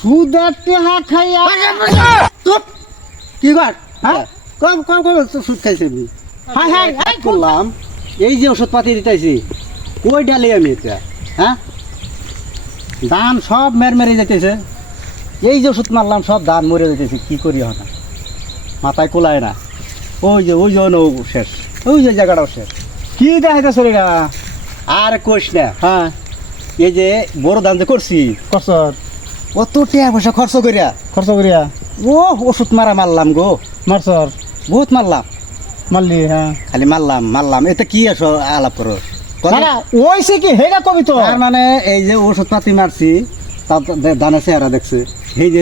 সুদের টেহা খাইয়া চুপ কি কর হ্যাঁ কম কম কম সুদ খাইছে হাই হাই হাই করলাম এই যে ওষুধ পাতি দিতেছি ওই ডালে আমি এটা হ্যাঁ ধান সব মেরে যেতেছে এই যে ওষুধ মারলাম সব ধান মরে যেতেছে কি করি হঠাৎ মাথায় কোলায় না ওই যে শেষ ওই যে জায়গাটাও শেষ কি দেখাইতে শরীরা আর কোষ না হ্যাঁ এই যে বড় ধান যে করছি করছর অত টাকা পয়সা খরচ করিয়া খরচ করিয়া ও ওষুধ মারলাম গো মারছর বহুত মারলাম মারলি হ্যাঁ খালি মারলাম এটা কি আসো আলাপ করো না ওইছে কি হেটা কবি তো তার মানে এই যে ওষুধ পাতি মারছি তার ধানের চেহারা দেখছে হে যে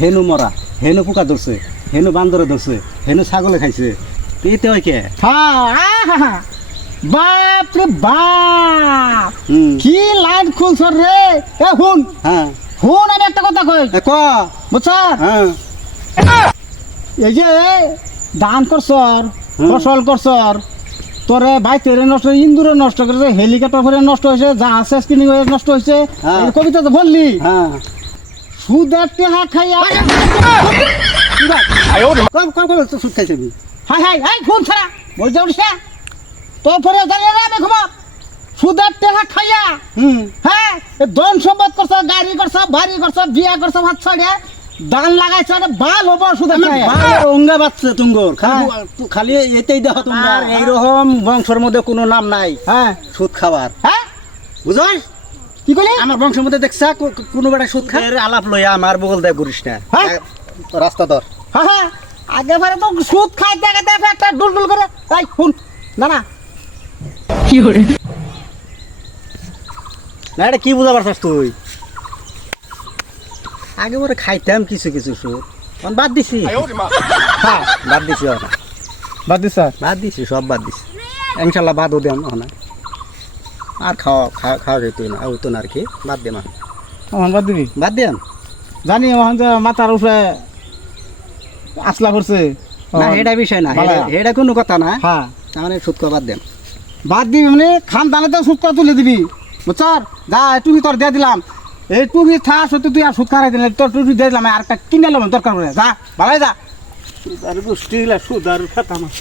হেনু মরা হেনু পোকা ধরছে হেনু বান্দরে ধরছে হেনু ছাগলে খাইছে এতে হয় কে হ্যাঁ বাপ রে বাপ হুম কি লাইন খুলছর রে এ হুন হ্যাঁ হুন আমি একটা কথা কই ক বুঝছ হ্যাঁ এই যে ধান করছর হুম। ফসল করছর তোরে ভাই তেরে নষ্ট ইন্দুরে নষ্ট করেছে হেলিকপ্টার করে নষ্ট হয়েছে জাহাজ স্পিনিং হয়ে নষ্ট হয়েছে হ্যাঁ। এই কবিতা তো বললি হ্যাঁ সুদের টেহা খাইয়া কম কম কম সুদ খাইছে হাই হাই হাই ফোন ছাড়া বলছে উঠছে তো পরে জানিয়ে রে আমি ঘুমা সুদের টেহা খাইয়া হুম হ্যাঁ ধন সম্পদ করছ গাড়ি করছ বাড়ি করছ বিয়া করছ ভাত ছড়ে দান লাগাইছ বাল হবো সুদের খাইয়া অঙ্গা বাচ্চা তুঙ্গর হ্যাঁ। খালি এতেই দেখো তোমরা আর এইরকম বংশের মধ্যে কোনো নাম নাই হ্যাঁ সুদ খাবার হ্যাঁ বুঝছ কি কইলি আমার বংশের মধ্যে দেখছা কোনো বেটা সুদ খায় আলাপ লইয়া আমার বগল দেয় করিস না হ্যাঁ। রাস্তা ধর হ্যাঁ হ্যাঁ আগে বারে তো সুদ খাই দেখাতে একটা ডুল করে এই শুন না না না এটা কি বুঝা পারছস তুই আগে বলে খাইতাম কিছু কিছু সুদ এখন বাদ দিছি হ্যাঁ বাদ দিছি ওটা বাদ দিছ বাদ দিছি সব বাদ দিছি ইনশাল্লাহ বাদও দেন ওখানে আর খাওয়া যেত না হতো না আর কি বাদ দেন আমার বাদ দিবি বাদ দেন জানি ওখান যে মাথার উপরে আসলা পড়ছে না এটা বিষয় না ভালো। এটা কোনো কথা না হ্যাঁ তার মানে সুদ খাওয়া বাদ দেন বাদ দিবি মানে খান দানে তো সুদ করে তুলে দিবি বুঝছর যা টুপি তোর দিয়ে দিলাম এই টুপি থা সত্যি তুই আর সুদ খারাই দিলে তোর টুপি দিয়ে দিলাম আর একটা কিনে এলাম দরকার পড়ে যা ভালোই যা সুদার গোষ্ঠী সুদার ফেতা মাছ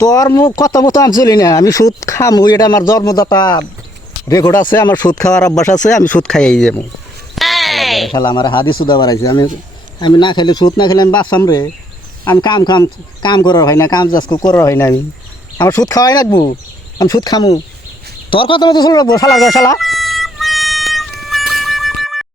তোর মুখ কথা মতো আমি চলি না আমি সুদ খামু এটা আমার জন্মদাতা রেকর্ড আছে আমার সুদ খাওয়ার অভ্যাস আছে আমি সুদ খাইয়াই যাবো খেলা আমার হাদি সুদা বাড়াইছে আমি না খেলে সুদ না খেলে আমি বাঁচাম রে আমি কাম করার হয় না কাম চাষ করার হয় না আমি আমার সুদ খাওয়াই রাখবো আমি সুদ খামু তোর কথা মতো চলে রাখবো শালা